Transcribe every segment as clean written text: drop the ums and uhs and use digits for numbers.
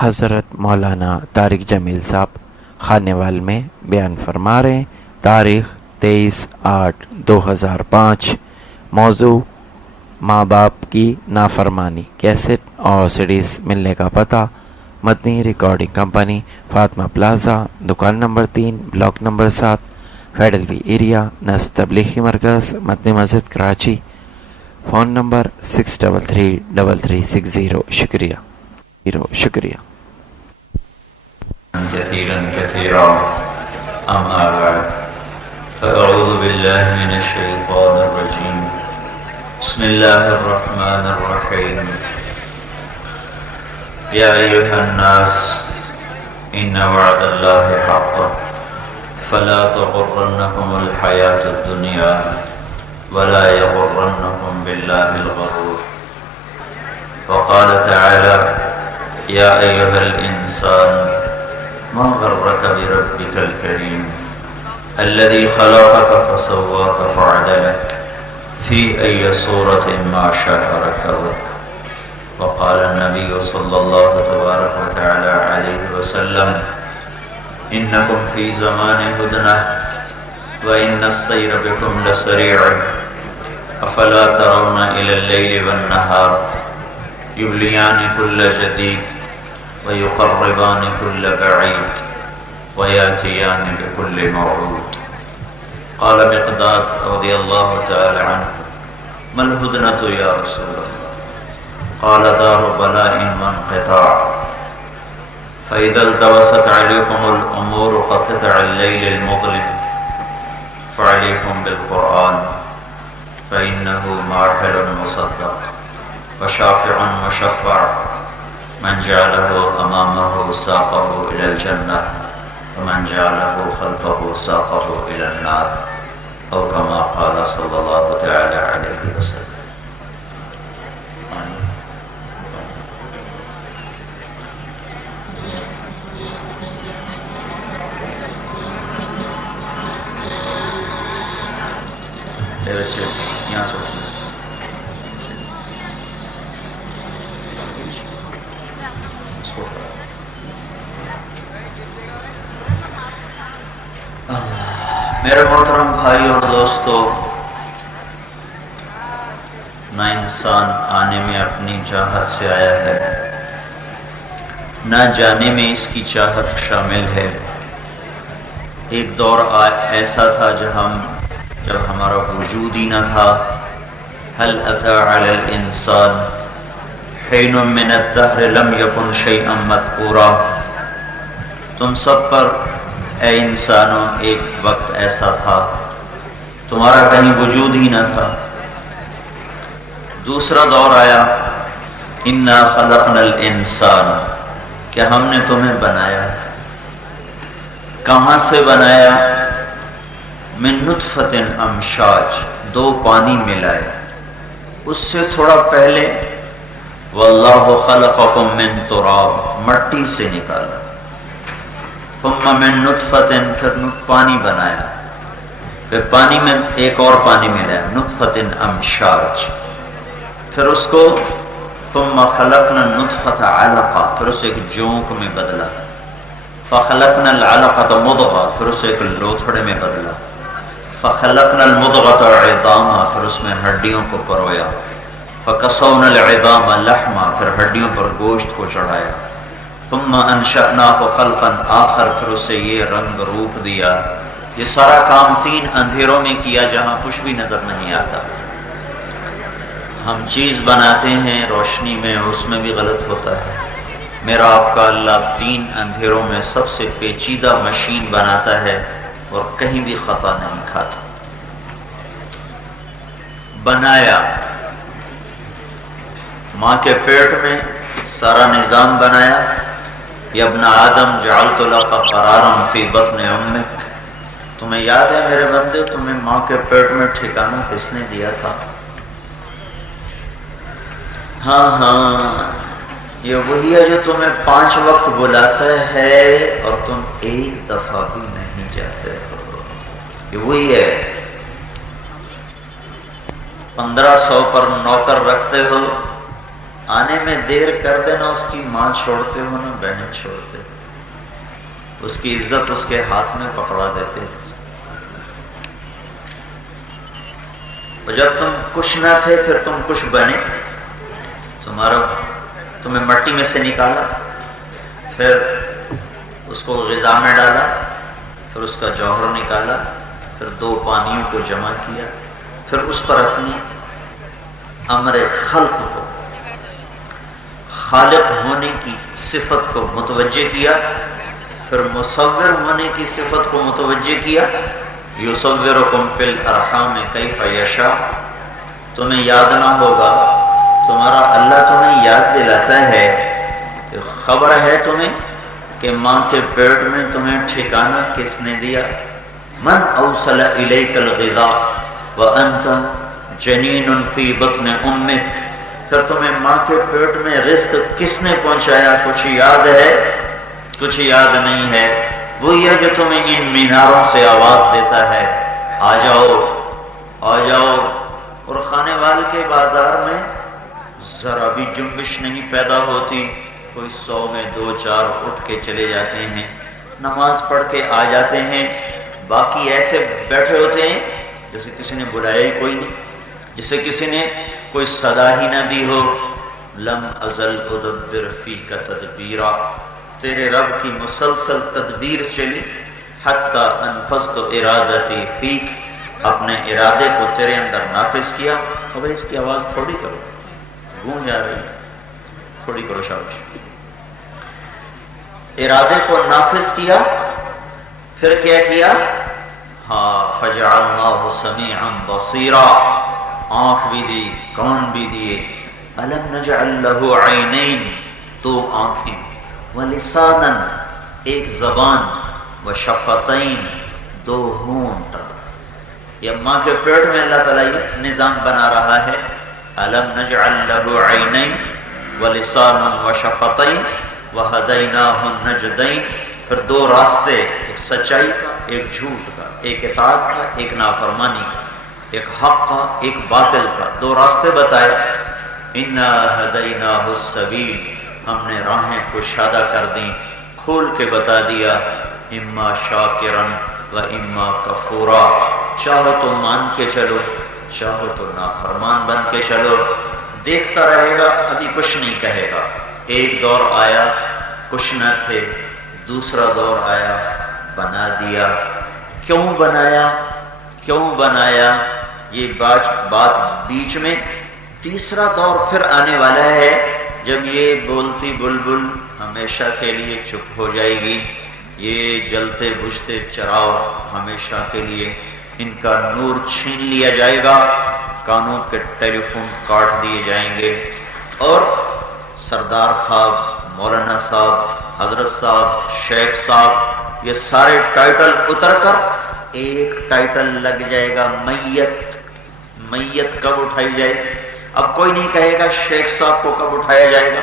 حضرت مولانا طارق جمیل صاحب خانیوال میں بیان فرما رہے ہیں۔ تاریخ 23/8/2005۔ موضوع ماں باپ کی نافرمانی۔ کیسٹ اور سیڈیز ملنے کا پتہ: مدنی ریکارڈنگ کمپنی، فاطمہ پلازا، دکان نمبر 3، بلاک نمبر 7، فیڈل وی ایریا، نصر تبلیغی مرکز، مدنی مسجد، کراچی۔ Phone number 633360۔ شکریہ۔ كثيرا أما بعد فأعوذ بالله من الشيطان الرجيم. بسم الله الرحمن الرحيم. يا أيها الناس إن وعد الله حق فلا تغرنكم الحياة الدنيا ولا يغرنكم بالله الغرور. وقال تعالى: يا أيها الإنسان ما غرك بربك الكريم الذي خلقك فسواك فعدلك في أي صورة ما شاء ركبك. وقال النبي صلى الله تبارك وتعالى عليه وسلم: إنكم في زمان هدنة وإن السير بكم لسريع أفلا ترون إلى الليل والنهار يبليان كل جديد ويقربان كل بعيد وياتيان بكل موعود. قال مقداد رضي الله تعالى عنه: ما الهدنة يا رسول الله؟ قال: دار بلاء وانقطاع، فإذا التبست عليكم الأمور كقطع الليل المظلم فعليكم بالقرآن فإنه ماحل مصدق وشافع مشفع من جعله أمامه ساقه إلى الجنة ومن جعله خلفه ساقه إلى النار، أو كما قال صلى الله تعالى عليه وسلم. میرے محترم بھائی اور دوستو، نہ انسان آنے میں اپنی چاہت سے آیا ہے، نہ جانے میں اس کی چاہت شامل ہے۔ ایک دور ایسا تھا جب ہمارا وجود ہی نہ تھا۔ هل أتى على الإنسان حين من الدهر لم يكن شيئا مذكورا. تم سب پر اے انسانوں ایک وقت ایسا تھا تمہارا کہیں وجود ہی نہ تھا۔ دوسرا دور آیا، انا خلقنا الانسان، کہ ہم نے تمہیں بنایا۔ کہاں سے بنایا؟ من نطفۃ امشاج، دو پانی ملائے۔ اس سے تھوڑا پہلے واللہ خلقکم من تراب، مٹی سے نکالا۔ ثم من نطفۃ، پھر پانی بنایا، پھر پانی میں ایک اور پانی ملا، نطفۃ امشاج۔ پھر اس کو ثم خلقنا النطفۃ علقہ، پھر اسے ایک جونک میں بدلا۔ فخلقنا العلقۃ مضغہ، پھر اسے ایک لوتھڑے میں بدلا۔ فخلقنا المضغۃ عظاما، پھر اس میں ہڈیوں کو پرویا۔ فکسونا العظام لحما، پھر ہڈیوں پر گوشت کو چڑھایا۔ ثم انشأناہ خلقا آخر، پھر اسے یہ رنگ روپ دیا۔ یہ سارا کام 3 اندھیروں میں کیا جہاں کچھ بھی نظر نہیں آتا۔ ہم چیز بناتے ہیں روشنی میں، اس میں بھی غلط ہوتا ہے۔ میرا آپ کا اللہ 3 اندھیروں میں سب سے پیچیدہ مشین بناتا ہے اور کہیں بھی خطا نہیں کھاتا۔ بنایا، ماں کے پیٹ میں سارا نظام بنایا۔ یا ابن آدم جعلت لک قرارا فی بطن امک، تمہیں یاد ہے میرے بندے تمہیں ماں کے پیٹ میں ٹھکانہ کس نے دیا تھا؟ ہاں، یہ وہی ہے جو تمہیں 5 وقت بلاتا ہے اور تم ایک دفعہ بھی نہیں جاتے ہو۔ یہ وہی ہے۔ 1500 پر نوکر رکھتے ہو، آنے میں دیر کر دینا، اس کی ماں چھوڑتے ہو نہ بہن چھوڑتے، اس کی عزت اس کے ہاتھ میں پکڑا دیتے. اور جب تم کچھ نہ تھے پھر تم کچھ بنے، تمہیں مٹی میں سے نکالا، پھر اس کو غذا میں ڈالا، پھر اس کا جوہر نکالا، پھر 2 پانیوں کو جمع کیا، پھر اس پر اپنی امر خلق کو، خالق ہونے کی صفت کو متوجہ کیا، پھر مصور ہونے کی صفت کو متوجہ کیا. یصورکم فی الارحام کیف یشاء. تمہیں یاد نہ ہوگا، تمہارا اللہ تمہیں یاد دلاتا ہے کہ خبر ہے تمہیں کہ ماں کے پیٹ میں تمہیں ٹھکانہ کس نے دیا. من اوصل الیک الغذاء وانت جنین فی بطن امک. پھر تمہیں ماں کے پیٹ میں رزق کس نے پہنچایا؟ کچھ یاد ہے؟ کچھ یاد نہیں ہے. وہی ہے جو تمہیں ان میناروں سے آواز دیتا ہے آ جاؤ آ جاؤ. اور خانے وال کے بازار میں ذرا بھی جنبش نہیں پیدا ہوتی. کوئی 100 میں 2-4 اٹھ کے چلے جاتے ہیں، نماز پڑھ کے آ جاتے ہیں، باقی ایسے بیٹھے ہوتے ہیں جیسے کسی نے بلایا ہی کوئی نہیں، جسے کسی نے کوئی صدا ہی نہ دی ہو. لم ازل ادبر فیک تدبیرا. تیرے رب کی مسلسل تدبیر چلی. حتی انفذت ارادتی فیک. اپنے ارادے کو تیرے اندر نافذ کیا. اب اس کی آواز تھوڑی کرو، گونج جا رہی ہے، تھوڑی کرو شاباش. ارادے کو نافذ کیا، پھر کیا کیا؟ ہاں فجعلناہ سمیعا بصیرا. آنکھ بھی دی، کان بھی دیے. الم نجعل لہ عینین. 2 آنکھیں. ولسانا. ایک زبان. وشفتین. 2 ہونٹ. یہ ماں کے پیٹ میں اللہ تعالیٰ یہ نظام بنا رہا ہے. الم نجعل لہ عینین ولسانا وشفتین وہدیناہ النجدین. پھر 2 راستے، ایک سچائی کا، ایک جھوٹ کا، ایک اطاعت کا، ایک نافرمانی کا، ایک حق کا، ایک باطل کا. 2 راستے بتائے. انا ہدیناہ السبیل. ہم نے راہیں کشادہ کر دیں، کھول کے بتا دیا. اما شاکرا و اما کفورا. چاہو تو مان کے چلو، چاہو تو نافرمان بن کے چلو. دیکھتا رہے گا، ابھی کچھ نہیں کہے گا. ایک دور آیا کچھ نہ تھے، دوسرا دور آیا بنا دیا. کیوں بنایا؟ کیوں بنایا؟ یہ بات بیچ میں. تیسرا دور پھر آنے والا ہے جب یہ بولتی بلبل ہمیشہ کے لیے چپ ہو جائے گی. یہ جلتے بجھتے چراغ ہمیشہ کے لیے ان کا نور چھین لیا جائے گا. کانوں کے ٹیلی فون کاٹ دیے جائیں گے، اور سردار صاحب، مولانا صاحب، حضرت صاحب، شیخ صاحب، یہ سارے ٹائٹل اتر کر ایک ٹائٹل لگ جائے گا میت. میت کب اٹھائی جائے؟ اب کوئی نہیں کہے گا شیخ صاحب کو کب اٹھایا جائے گا،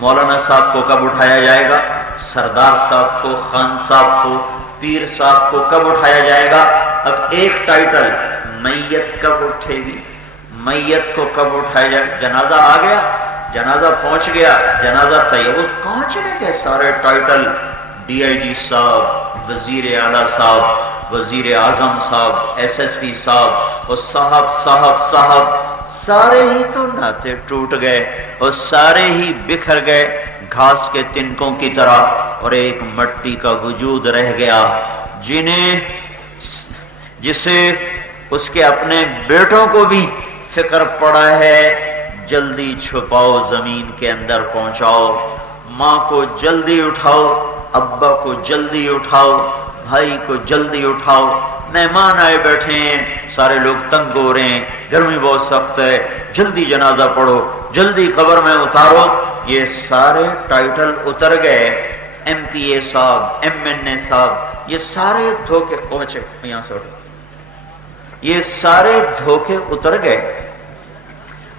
مولانا صاحب کو کب اٹھایا جائے گا، سردار صاحب کو، خان صاحب کو، پیر صاحب کو کب اٹھایا جائے گا. اب ایک ٹائٹل میت کب اٹھے گی، میت کو کب اٹھایا جائے. جنازہ آ گیا، جنازہ پہنچ گیا، جنازہ تیار. وہ کہاں چلے گئے سارے ٹائٹل؟ ڈی آئی جی صاحب، وزیر اعلیٰ صاحب، وزیر اعظم صاحب، ایس ایس پی صاحب، اور صاحب صاحب صاحب. سارے ہی تو ناطے ٹوٹ گئے اور سارے ہی بکھر گئے گھاس کے تنکوں کی طرح، اور ایک مٹی کا وجود رہ گیا جسے اس کے اپنے بیٹوں کو بھی فکر پڑا ہے. جلدی چھپاؤ، زمین کے اندر پہنچاؤ. ماں کو جلدی اٹھاؤ، ابا کو جلدی اٹھاؤ، بھائی کو جلدی اٹھاؤ. مہمان آئے بیٹھے ہیں، سارے لوگ تنگ ہو رہے ہیں، گرمی بہت سخت ہے، جلدی جنازہ پڑھو، جلدی قبر میں اتارو. یہ سارے ٹائٹل اتر گئے. ایم پی اے صاحب، ایم این اے صاحب، یہ سارے دھوکے پہنچے. یہاں سے اٹھو. یہ سارے دھوکے اتر گئے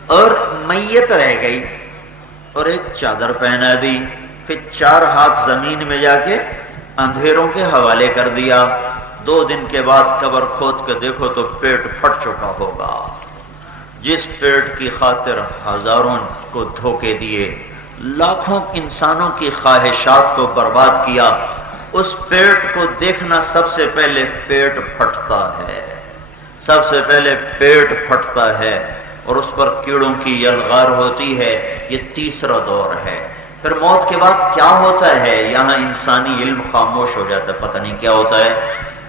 اور میت رہ گئی، اور ایک چادر پہنا دی. پھر 4 ہاتھ زمین میں جا کے اندھیروں کے حوالے کر دیا. 2 دن کے بعد قبر کھود کے دیکھو تو پیٹ پھٹ چکا ہوگا. جس پیٹ کی خاطر ہزاروں کو دھوکے دیے، لاکھوں انسانوں کی خواہشات کو برباد کیا، اس پیٹ کو دیکھنا سب سے پہلے پیٹ پھٹتا ہے، سب سے پہلے پیٹ پھٹتا ہے اور اس پر کیڑوں کی یلغار ہوتی ہے۔ یہ تیسرا دور ہے۔ پھر موت کے بعد کیا ہوتا ہے؟ یہاں انسانی علم خاموش ہو جاتا ہے، پتہ نہیں کیا ہوتا ہے۔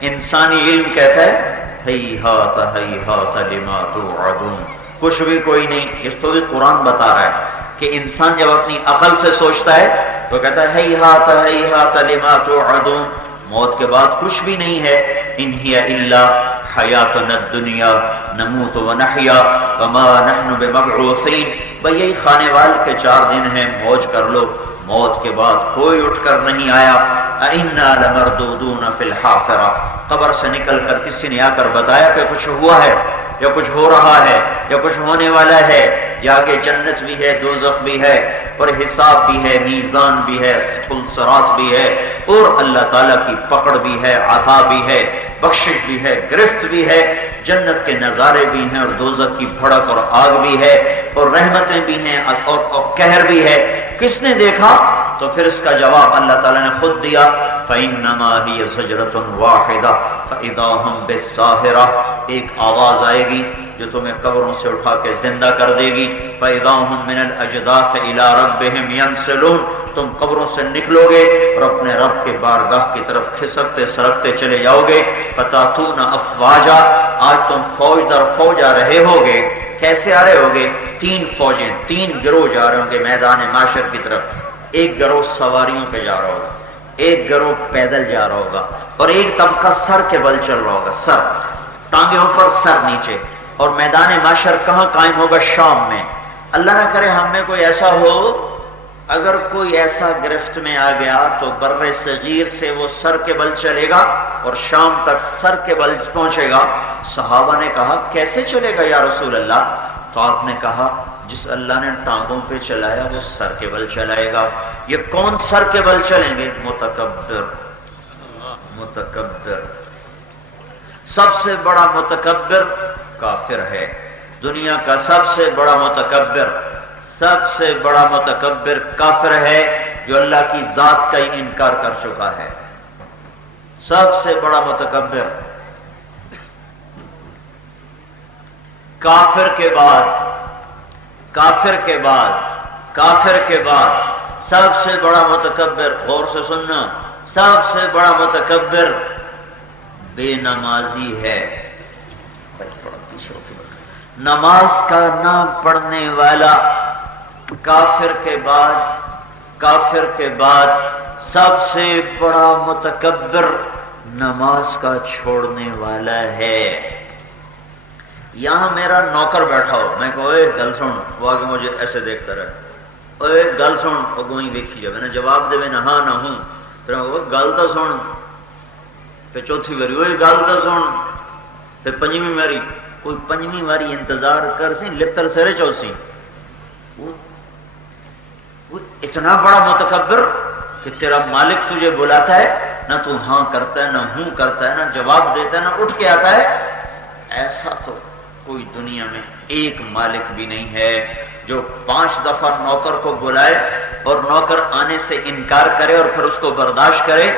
انسانی علم کہتا ہے ہیہات ہیہات لما توعدون، کچھ بھی کوئی نہیں۔ اس کو بھی قرآن بتا رہا ہے کہ انسان جب اپنی عقل سے سوچتا ہے تو کہتا ہے ہیہات ہیہات لما توعدون، موت کے بعد کچھ بھی نہیں ہے۔ ان ہی الا حیاتنا الدنیا نموت ونحیا وما نحن بمبعوثین، بھئی یہی کھانے وال کے 4 دن ہیں، موج کر لو، موت کے بعد کوئی اٹھ کر نہیں آیا۔ اِنَّا لَمَرْدُودُونَ فِي الْحَافِرَةِ، قبر سے نکل کر کسی نے آ کر بتایا کہ کچھ ہوا ہے یا کچھ ہو رہا ہے یا کچھ ہونے والا ہے، یا کہ جنت بھی ہے، دوزخ بھی ہے، اور حساب بھی ہے، میزان بھی ہے، پل صراط بھی ہے، اور اللہ تعالیٰ کی پکڑ بھی ہے، عذاب بھی ہے، بخشش بھی ہے، گرفت بھی ہے، جنت کے نظارے بھی ہیں اور دوزخ کی بھڑک اور آگ بھی ہے، اور رحمتیں بھی ہیں اور قہر بھی ہے۔ کس نے دیکھا؟ تو پھر اس کا جواب اللہ تعالیٰ نے خود دیا، فَإِنَّمَا هِيَ زَجْرَةٌ وَاحِدَةٌ فَإِذَا هُمْ بِالسَّاهِرَةِ، ایک آواز آئے گی جو تمہیں قبروں سے اٹھا کے زندہ کر دے گی۔ فَإِذَا هُمْ مِنَ الْأَجْدَاثِ إِلَىٰ رَبِّهِمْ يَنْسِلُونَ، تم قبروں سے نکلو گے اور اپنے رب کے بارگاہ کی طرف کھسکتے سرکتے چلے جاؤ گے۔ فَتَأْتُونَ أَفْوَاجًا، آج تم فوج در فوج آ رہے ہوگے۔ کیسے آ رہے ہوگے؟ 3 فوجیں، 3 گروہ جا رہے ہوں گے میدان معاشر کی طرف۔ ایک گروہ سواریوں پہ جا رہا ہوگا، ایک گروہ پیدل جا رہا ہوگا، اور ایک طبقہ سر کے بل چل رہا ہوگا، سر، ٹانگیں اوپر سر نیچے۔ اور میدان معاشر کہاں قائم ہوگا؟ شام میں۔ اللہ نہ کرے ہم میں کوئی ایسا ہو، اگر کوئی ایسا گرفت میں آ گیا تو بر صغیر سے وہ سر کے بل چلے گا اور شام تک سر کے بل پہنچے گا۔ صحابہ نے کہا کیسے چلے گا یا رسول اللہ؟ تو آپ نے کہا جس اللہ نے ٹانگوں پہ چلایا وہ سر کے بل چلائے گا۔ یہ کون سر کے بل چلیں گے؟ متکبر، متکبر۔ سب سے بڑا متکبر کافر ہے، دنیا کا سب سے بڑا متکبر، سب سے بڑا متکبر کافر ہے جو اللہ کی ذات کا ہی انکار کر چکا ہے۔ سب سے بڑا متکبر کافر کے بعد، کافر کے بعد، کافر کے بعد سب سے بڑا متکبر، غور سے سننا، سب سے بڑا متکبر بے نمازی ہے۔ نماز کا نام پڑھنے والا کافر کے بعد، کافر کے بعد سب سے بڑا متکبر نماز کا چھوڑنے والا ہے۔ یہاں میرا نوکر بیٹھا ہو، میں کہو اے گل سن، وہ آگے مجھے ایسے دیکھتا رہے، اے گل سن، وہ گوئی دیکھی جائے، میں نے جواب دے میں نہ ہاں نہ ہوں، پھر میں کہو گل تو سن، پھر چوتھی باری وہ گل تو سن، پھر پنجویں باری کوئی 5ویں باری انتظار کر سی لتر سرے چوسی۔ وہ اتنا بڑا متکبر کہ تیرا مالک تجھے بلاتا ہے، نہ تو ہاں کرتا ہے، نہ ہوں کرتا ہے، نہ جواب دیتا ہے، نہ اٹھ کے آتا ہے۔ ایسا تو کوئی دنیا میں ایک مالک بھی نہیں ہے جو 5 دفعہ نوکر کو بلائے اور نوکر آنے سے انکار کرے اور پھر اس کو برداشت کرے۔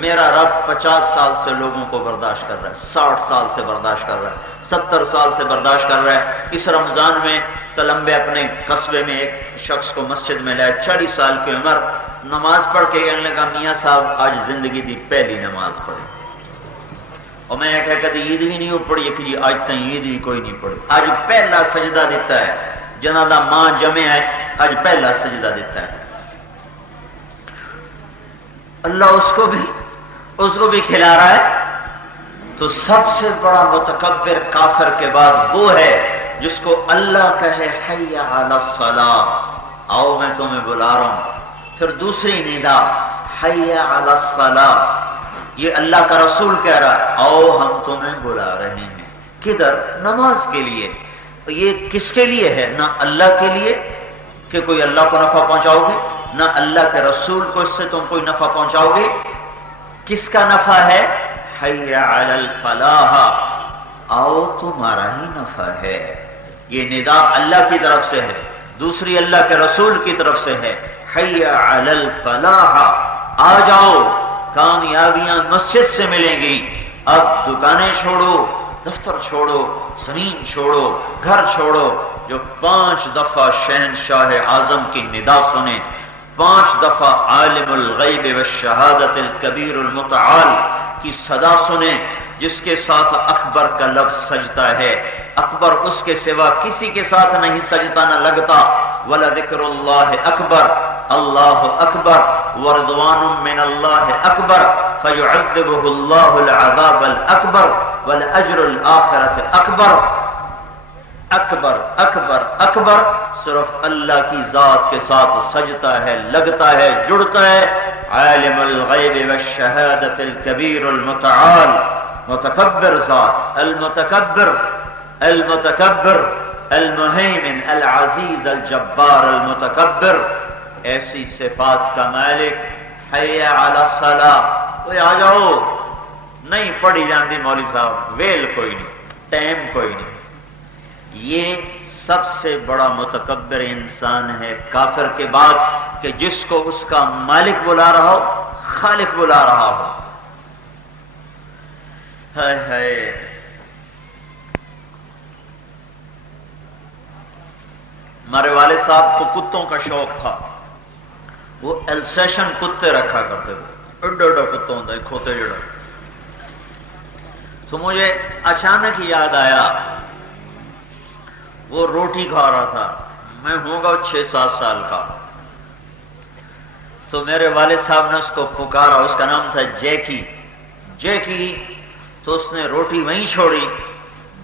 میرا رب 50 سال سے لوگوں کو برداشت کر رہا ہے، 60 سال سے برداشت کر رہا ہے، 70 سال سے برداشت کر رہا ہے۔ اس رمضان میں تلمبے اپنے قصبے میں ایک شخص کو مسجد میں لائے، 40 سال کی عمر، نماز پڑھ کے کہنے لگا میاں صاحب آج زندگی دی پہلی نماز پڑھی، اور میں کہ کدی عید بھی نہیں پڑھی کہ جی آج تک عید بھی کوئی نہیں پڑھی، آج پہلا سجدہ دیتا ہے، جنہ دا ماں جمع ہے آج پہلا سجدہ دیتا ہے۔ اللہ اس کو بھی کھلا رہا ہے۔ تو سب سے بڑا متکبر کافر کے بعد وہ ہے جس کو اللہ کہے حی علی الصلاۃ، آؤ میں تمہیں بلا رہا ہوں، پھر دوسری ندا حی علی الصلاۃ، یہ اللہ کا رسول کہہ رہا ہے آؤ ہم تمہیں بلا رہے ہیں، کدھر؟ نماز کے لیے۔ یہ کس کے لیے ہے؟ نہ اللہ کے لیے کہ کوئی اللہ کو نفع پہنچاؤ گے، نہ اللہ کے رسول کو اس سے تم کوئی نفع پہنچاؤ گے۔ کس کا نفع ہے؟ حی علی الفلاح، آؤ تمہارا ہی نفع ہے۔ یہ ندا اللہ کی طرف سے ہے، دوسری اللہ کے رسول کی طرف سے ہے، حی علی الفلاح، آ جاؤ، کامیابیاں مسجد سے ملیں گی۔ اب دکانیں چھوڑو، دفتر چھوڑو، زمین چھوڑو، گھر چھوڑو، جو 5 دفعہ شہنشاہ اعظم کی ندا سنیں، 5 دفعہ عالم الغیب والشہادت الکبیر المتعال کی صدا سنیں، جس کے ساتھ اکبر کا لفظ سجتا ہے، اکبر اس کے سوا کسی کے ساتھ نہیں سجتا نہ لگتا، وَلَذِكْرُ اللَّهِ أَكْبَرُ، اللہ اکبر، ورضوان من اللہ اکبر، فَيُعَذِّبُهُ اللَّهُ الْعَذَابَ الْأَكْبَرُ وَالْأَجْرُ الْآخِرَةِ أَكْبَرُ۔ اکبر اکبر اکبر صرف اللہ کی ذات کے ساتھ سجتا ہے، لگتا ہے، جڑتا ہے۔ عالم الغیب والشہادت الکبیر المتعال، متکبر ذات، المتکبر المتکبر المہیمن العزیز الجبار المتکبر، ایسی صفات کا مالک۔ حی علی الصلاۃ، کوئی آ جاؤ، نہیں پڑھی جاندی مولوی صاحب، ویل کوئی نہیں، ٹائم کوئی نہیں۔ یہ سب سے بڑا متکبر انسان ہے کافر کے بعد، کہ جس کو اس کا مالک بلا رہا ہو، خالق بلا رہا ہو۔ ہائے ہائے، ہمارے والد صاحب کو کتوں کا شوق تھا، وہ السیشن کتے رکھا کرتے تھے، اڈا کتا ہوتا ہے کھوتے جڑا۔ تو مجھے اچانک یاد آیا، وہ روٹی کھا رہا تھا، میں ہوں گا 6-7 سال کا، تو میرے والد صاحب نے اس کو پکارا، اس کا نام تھا جیکی۔ جیکی، تو اس نے روٹی وہیں چھوڑی،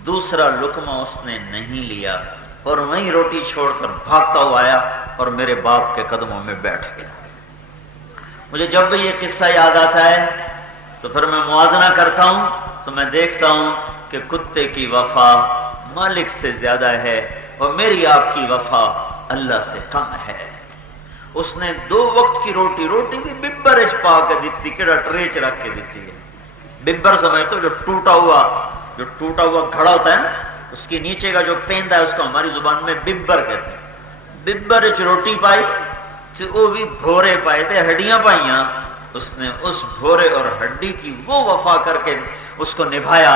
دوسرا لقمہ اس نے نہیں لیا، اور وہیں روٹی چھوڑ کر بھاگتا ہوا آیا اور میرے باپ کے قدموں میں بیٹھ گیا۔ مجھے جب بھی یہ قصہ یاد آتا ہے تو پھر میں موازنہ کرتا ہوں تو میں دیکھتا ہوں کہ کتے کی وفا مالک سے زیادہ ہے، اور میری آپ کی وفا اللہ سے کم ہے۔ اس نے 2 وقت کی روٹی بھی ببر پا کے دیتی، کیڑا ٹریچ رکھ کے دیتی ہے۔ ببر سمجھتے ہو جو ٹوٹا ہوا گھڑا ہوتا ہے نا، اس کے نیچے کا جو پیندا ہے اس کو ہماری زبان میں ببر کہتے ہیں۔ ببر روٹی پائی تو وہ بھی بھورے پائے تھے، ہڈیاں پائیاں، اس نے اس بھورے اور ہڈی کی وہ وفا کر کے اس کو نبھایا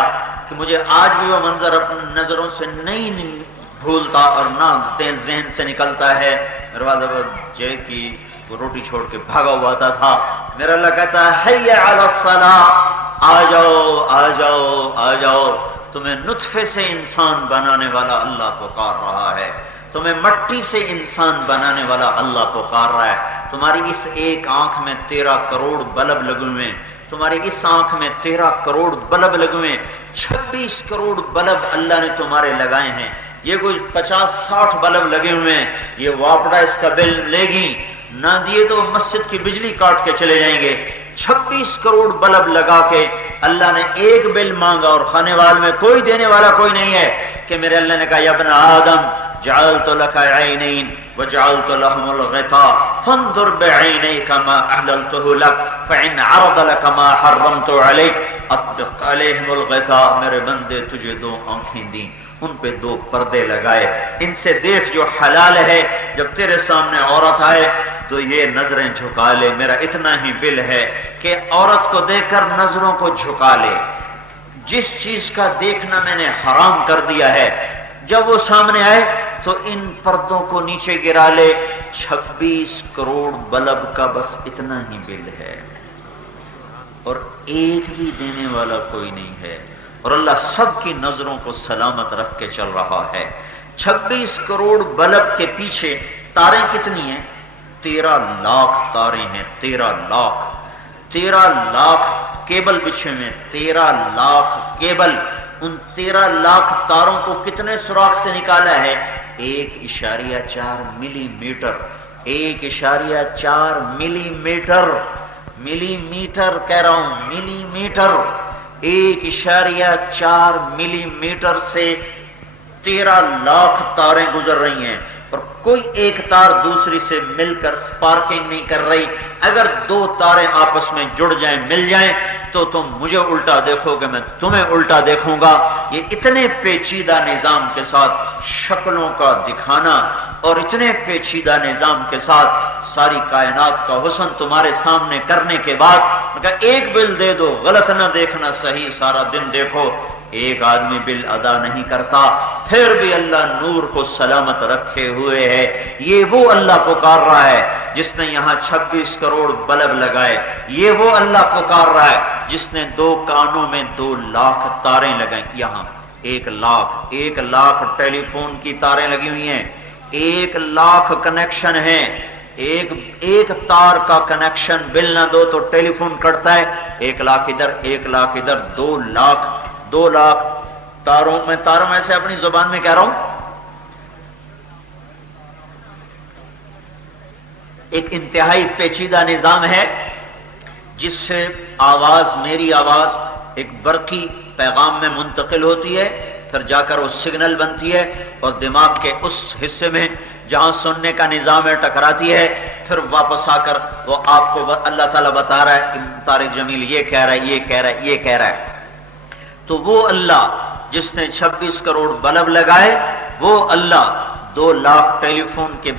کہ مجھے آج بھی وہ منظر اپنی نظروں سے نہیں بھولتا اور نہ ذہن سے نکلتا ہے۔ دروازہ پر جے کی وہ روٹی چھوڑ کے بھاگا ہوا تھا، میرا اللہ کہتا ہے حی علی الصلاۃ، آ جاؤ آ جاؤ آ جاؤ، تمہیں نطفے سے انسان بنانے والا اللہ پکار رہا ہے، تمہیں مٹی سے انسان بنانے والا اللہ پکار رہا ہے۔ تمہاری اس ایک آنکھ میں 13 کروڑ بلب لگے ہوئے، تمہاری اس آنکھ میں 13 کروڑ بلب لگے ہوئے، 26 کروڑ بلب اللہ نے تمہارے لگائے ہیں۔ یہ کوئی 50-60 بلب لگے ہوئے ہیں، یہ واپڈا اس کا بل لے گی، نہ دیے تو مسجد کی بجلی کاٹ کے چلے جائیں گے۔ 26 کروڑ بلب لگا کے اللہ نے ایک بل مانگا، اور خانے وال میں کوئی دینے والا کوئی نہیں ہے، کہ میرے اللہ نے کہا یا ابن آدم جعلت لك عینین وجعلت لهم الغطاء فانظر بعینیک ما احللته لك فإن عرض لك ما حرمت عليك اطبق عليهم الغطاء۔ میرے بندے تجھے 2 آنکھیں دیں، ان پہ 2 پردے لگائے، ان سے دیکھ جو حلال ہے، جب تیرے سامنے عورت آئے تو یہ نظریں جھکا لے۔ میرا اتنا ہی بل ہے کہ عورت کو دیکھ کر نظروں کو جھکا لے۔ جس چیز کا دیکھنا میں نے حرام کر دیا ہے، جب وہ سامنے آئے تو ان پردوں کو نیچے گرا لے۔ 26 کروڑ بلب کا بس اتنا ہی بل ہے، اور ایک بھی دینے والا کوئی نہیں ہے، اور اللہ سب کی نظروں کو سلامت رکھ کے چل رہا ہے۔ 26 کروڑ بلب کے پیچھے تاریں کتنی ہیں؟ 13 لاکھ تارے ہیں، 13 لاکھ کیبل بچھے میں، 13 لاکھ کیبل۔ ان 13 لاکھ تاروں کو کتنے سوراخ سے نکالا ہے؟ 1.4 ملی میٹر، 1.4 ملی میٹر، ملی میٹر کہہ رہا ہوں، ملی میٹر، 1.4 ملی میٹر سے 13 لاکھ تاریں گزر رہی ہیں، اور کوئی ایک تار دوسری سے مل کر سپارکنگ نہیں کر رہی۔ اگر 2 تاریں آپس میں جڑ جائیں، مل جائیں، تو تم مجھے الٹا دیکھو گے، میں تمہیں الٹا دیکھوں گا۔ یہ اتنے پیچیدہ نظام کے ساتھ شکلوں کا دکھانا اور اتنے پیچیدہ نظام کے ساتھ ساری کائنات کا حسن تمہارے سامنے کرنے کے بعد ایک بل دے دو، غلط نہ دیکھنا، صحیح سارا دن دیکھو، ایک آدمی بل ادا نہیں کرتا، پھر بھی اللہ نور کو سلامت رکھے ہوئے ہے۔ یہ وہ اللہ پکار رہا ہے جس نے یہاں 26 کروڑ بلب لگائے، یہ وہ اللہ پکار رہا ہے جس نے 2 کانوں میں 2 لاکھ تاریں لگائیں، یہاں 1 لاکھ ٹیلی فون کی تاریں لگی ہوئی ہیں، 1 لاکھ کنیکشن ہیں، ایک تار کا کنیکشن بل نہ دو تو ٹیلی فون کٹتا ہے، 1 لاکھ ادھر 1 لاکھ ادھر، 2 لاکھ تاروں میں سے اپنی زبان میں کہہ رہا ہوں، ایک انتہائی پیچیدہ نظام ہے جس سے آواز، میری آواز ایک برقی پیغام میں منتقل ہوتی ہے، پھر جا کر وہ سگنل بنتی ہے اور دماغ کے اس حصے میں جہاں سننے کا نظام ہے ٹکراتی ہے، پھر واپس آ کر وہ آپ کو اللہ تعالیٰ بتا رہا ہے کہ طارق جمیل یہ کہہ رہا ہے، یہ کہہ رہا ہے، یہ کہہ رہا ہے۔ تو وہ اللہ جس نے 26 کروڑ بلب لگائے، وہ اللہ 2 لاکھ ٹیلی فون کے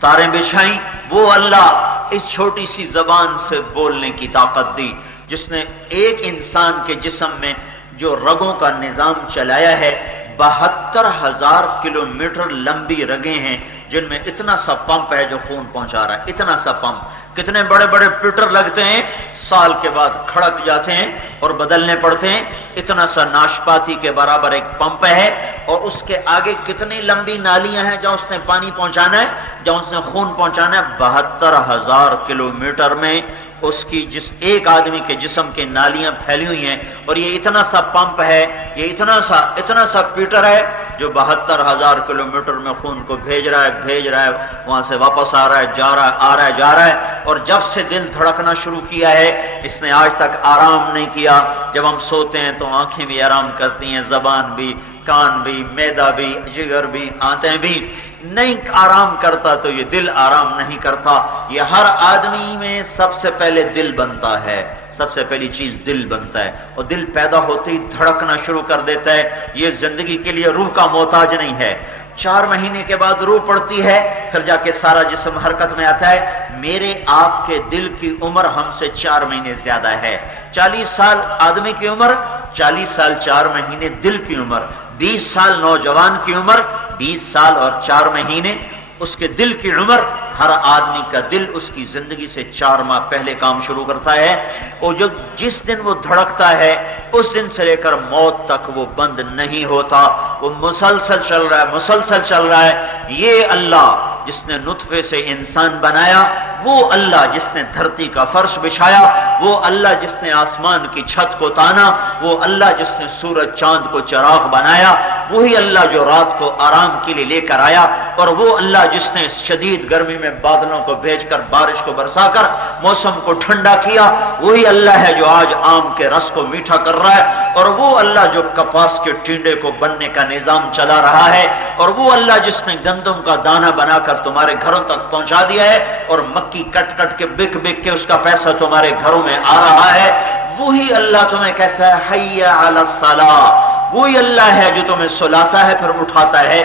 تاریں بچھائیں، وہ اللہ اس چھوٹی سی زبان سے بولنے کی طاقت دی، جس نے ایک انسان کے جسم میں جو رگوں کا نظام چلایا ہے، 72,000 کلومیٹر لمبی رگیں ہیں جن میں اتنا سا پمپ ہے جو خون پہنچا رہا ہے، اتنا سا پمپ۔ کتنے بڑے بڑے پیٹر لگتے ہیں، سال کے بعد کھڑک جاتے ہیں اور بدلنے پڑتے ہیں، اتنا سا ناشپاتی کے برابر ایک پمپ ہے، اور اس کے آگے کتنی لمبی نالیاں ہیں جہاں اس نے پانی پہنچانا ہے، جہاں اس نے خون پہنچانا ہے، 72,000 کلومیٹر میں اس کی ایک آدمی کے جسم کے نالیاں پھیلی ہوئی ہیں، اور یہ اتنا سا پمپ ہے، یہ اتنا سا پیٹر ہے جو 72,000 کلومیٹر میں خون کو بھیج رہا ہے، وہاں سے واپس آ رہا ہے، جا رہا ہے، آ رہا ہے، جا رہا ہے۔ اور جب سے دل دھڑکنا شروع کیا ہے، اس نے آج تک آرام نہیں کیا۔ جب ہم سوتے ہیں تو آنکھیں بھی آرام کرتی ہیں، زبان بھی، کان بھی، معدہ بھی، جگر بھی، آنتیں بھی، نہیں آرام کرتا تو یہ دل آرام نہیں کرتا۔ یہ ہر آدمی میں سب سے پہلے دل بنتا ہے، سب سے پہلی چیز دل بنتا ہے، اور دل پیدا ہوتے ہی دھڑکنا شروع کر دیتا ہے۔ یہ زندگی کے لیے روح کا محتاج نہیں ہے، 4 مہینے کے بعد روح پڑتی ہے، پھر جا کے سارا جسم حرکت میں آتا ہے۔ میرے آپ کے دل کی عمر ہم سے 4 مہینے زیادہ ہے۔ 40 سال آدمی کی عمر، 40 سال 4 مہینے دل کی عمر، 20 سال نوجوان کی عمر، 20 سال اور 4 مہینے اس کے دل کی عمر۔ ہر آدمی کا دل اس کی زندگی سے 4 ماہ پہلے کام شروع کرتا ہے، اور جس دن وہ دھڑکتا ہے اس دن سے لے کر موت تک وہ بند نہیں ہوتا، وہ مسلسل چل رہا ہے۔ یہ اللہ جس نے نطفے سے انسان بنایا، وہ اللہ جس نے دھرتی کا فرش بچھایا، وہ اللہ جس نے آسمان کی چھت کو تانا، وہ اللہ جس نے سورج چاند کو چراغ بنایا، وہی اللہ جو رات کو آرام کے لیے لے کر آیا، اور وہ اللہ جس نے شدید گرمی میں بادلوں کو بھیج کر بارش کو برسا کر موسم کو ٹھنڈا کیا، وہی اللہ ہے جو آج آم کے رس کو میٹھا کر رہا ہے، اور وہ اللہ جو کپاس کے ٹینڈے کو بننے کا نظام چلا رہا ہے، اور وہ اللہ جس نے گندم کا دانہ بنا کر تمہارے گھروں تک پہنچا دیا ہے، اور مکی کٹ کٹ کے بک بک کے اس کا پیسہ تمہارے گھروں میں آ رہا ہے، وہی اللہ تمہیں کہتا ہے حی علی الصلاۃ، وہی اللہ ہے جو تمہیں سلاتا ہے پھر اٹھاتا ہے۔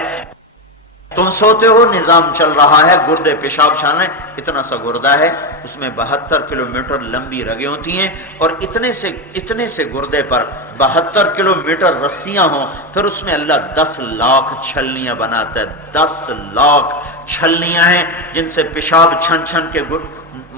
تم سوتے ہو، نظام چل رہا ہے، گردے پیشاب چھاننے، اتنا سا گردہ ہے، اس میں 72 کلومیٹر لمبی رگیں ہوتی ہیں، اور اتنے سے گردے پر 72 کلومیٹر رسیاں ہوں، پھر اس میں اللہ 10 لاکھ چھلنیاں بناتا ہے، 10 لاکھ چھلنیاں ہیں جن سے پیشاب چھن چھن کے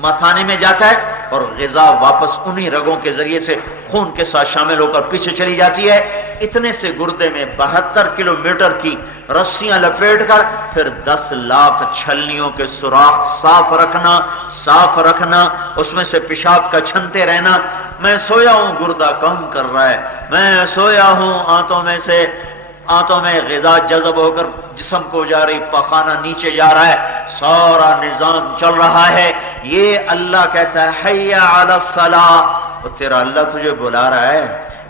مثانے میں جاتا ہے، اور غذا واپس انہی رگوں کے ذریعے سے خون کے ساتھ شامل ہو کر پیچھے چلی جاتی ہے۔ اتنے سے گردے میں 72 کلومیٹر کی رسیاں لپیٹ کر پھر 10 لاکھ چھلنیوں کے سوراخ صاف رکھنا، اس میں سے پیشاب کا چھنتے رہنا۔ میں سویا ہوں، گردہ کام کر رہا ہے، میں سویا ہوں، آنتوں میں غذا جذب ہو کر جسم کو جا رہی، پخانہ نیچے جا رہا ہے، سارا نظام چل رہا ہے۔ یہ اللہ کہتا ہے حی علی الصلاۃ، اور تیرا اللہ تجھے بلا رہا ہے،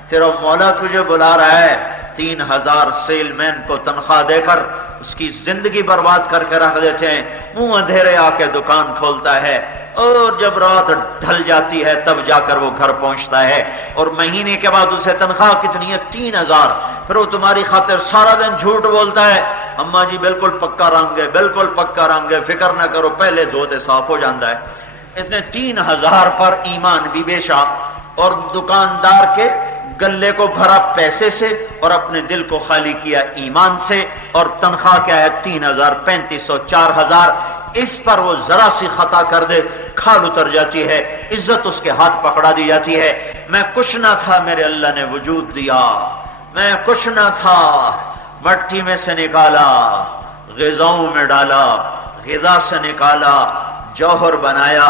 تیرا مولا تجھے بلا رہا ہے۔ 3000 سیل مین کو تنخواہ دے کر اس کی زندگی برباد کر کے رکھ دیتے ہیں، منہ اندھیرے آ کے دکان کھولتا ہے، اور جب رات ڈھل جاتی ہے تب جا کر وہ گھر پہنچتا ہے، اور مہینے کے بعد اسے تنخواہ کتنی ہے؟ 3000۔ پھر وہ تمہاری خاطر سارا دن جھوٹ بولتا ہے، اماں جی بالکل پکا رنگ ہے، بالکل پکا رنگ ہے، فکر نہ کرو، پہلے دھوتے صاف ہو جاتا ہے۔ اس نے 3000 پر ایمان بھی بیچا اور دکاندار کے گلے کو بھرا پیسے سے اور اپنے دل کو خالی کیا ایمان سے، اور تنخواہ کیا ہے؟ 3000، 3500، 4000۔ اس پر وہ ذرا سی خطا کر دے، کھال اتر جاتی ہے، عزت اس کے ہاتھ پکڑا دی جاتی ہے۔ میں کچھ نہ تھا، میرے اللہ نے وجود دیا، میں کچھ نہ تھا، مٹی میں سے نکالا، غذاؤں میں ڈالا، غذا سے نکالا، جوہر بنایا،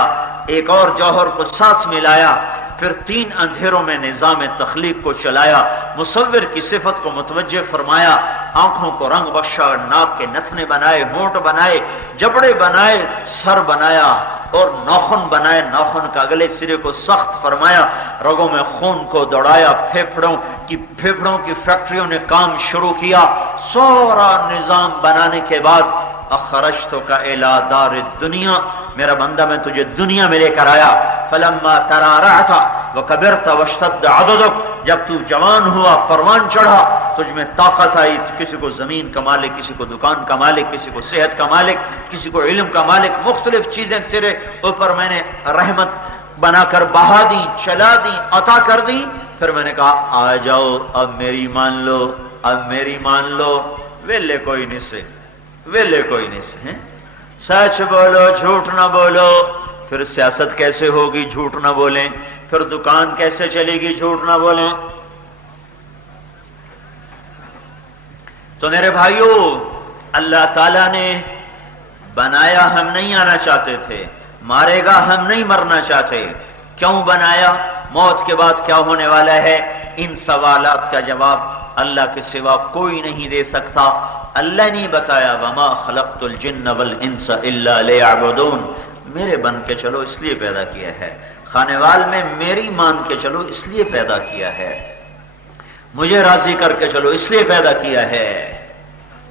ایک اور جوہر کو ساتھ ملایا، پھر 3 اندھیروں میں نظام تخلیق کو چلایا، مصور کی صفت کو متوجہ فرمایا، آنکھوں کو رنگ بخشا، ناک کے نتنے بنائے، ہونٹ بنائے، جبڑے بنائے، سر بنایا اور ناخن بنائے، ناخن کا اگلے سرے کو سخت فرمایا، رگوں میں خون کو دوڑایا، پھیپھڑوں کی فیکٹریوں نے کام شروع کیا۔ سارا نظام بنانے کے بعد اخرجتک الی دار الدنیا، میرا بندہ میں تجھے دنیا میں لے کر آیا، فلما ترعرعت وکبرت واشتد عضدک، جب تو جوان ہوا، پروان چڑھا، تجھ میں طاقت آئی، کسی کو زمین کا مالک، کسی کو دکان کا مالک، کسی کو صحت کا مالک، کسی کو علم کا مالک، مختلف چیزیں تیرے اوپر میں نے رحمت بنا کر بہا دی، چلا دی، عطا کر دی۔ پھر میں نے کہا آ جاؤ، اب میری مان لو، اب میری مان لو، ویلے کوئی نہیں سے، ویلے کوئی نہیں سے، سچ بولو، جھوٹ نہ بولو۔ پھر سیاست کیسے ہوگی؟ جھوٹ نہ بولیں۔ پھر دکان کیسے چلے گی؟ جھوٹ نہ بولیں۔ تو میرے بھائیو، اللہ تعالیٰ نے بنایا، ہم نہیں آنا چاہتے تھے، مارے گا، ہم نہیں مرنا چاہتے۔ کیوں بنایا؟ موت کے بعد کیا ہونے والا ہے؟ ان سوالات کا جواب اللہ کے سوا کوئی نہیں دے سکتا۔ اللہ نے بتایا وما خلقت الجن والانس الا لیعبدون، میرے بن کے چلو اس لیے پیدا کیا ہے، خانے وال میں میری مان کے چلو اس لیے پیدا کیا ہے، مجھے راضی کر کے چلو اس لیے پیدا کیا ہے۔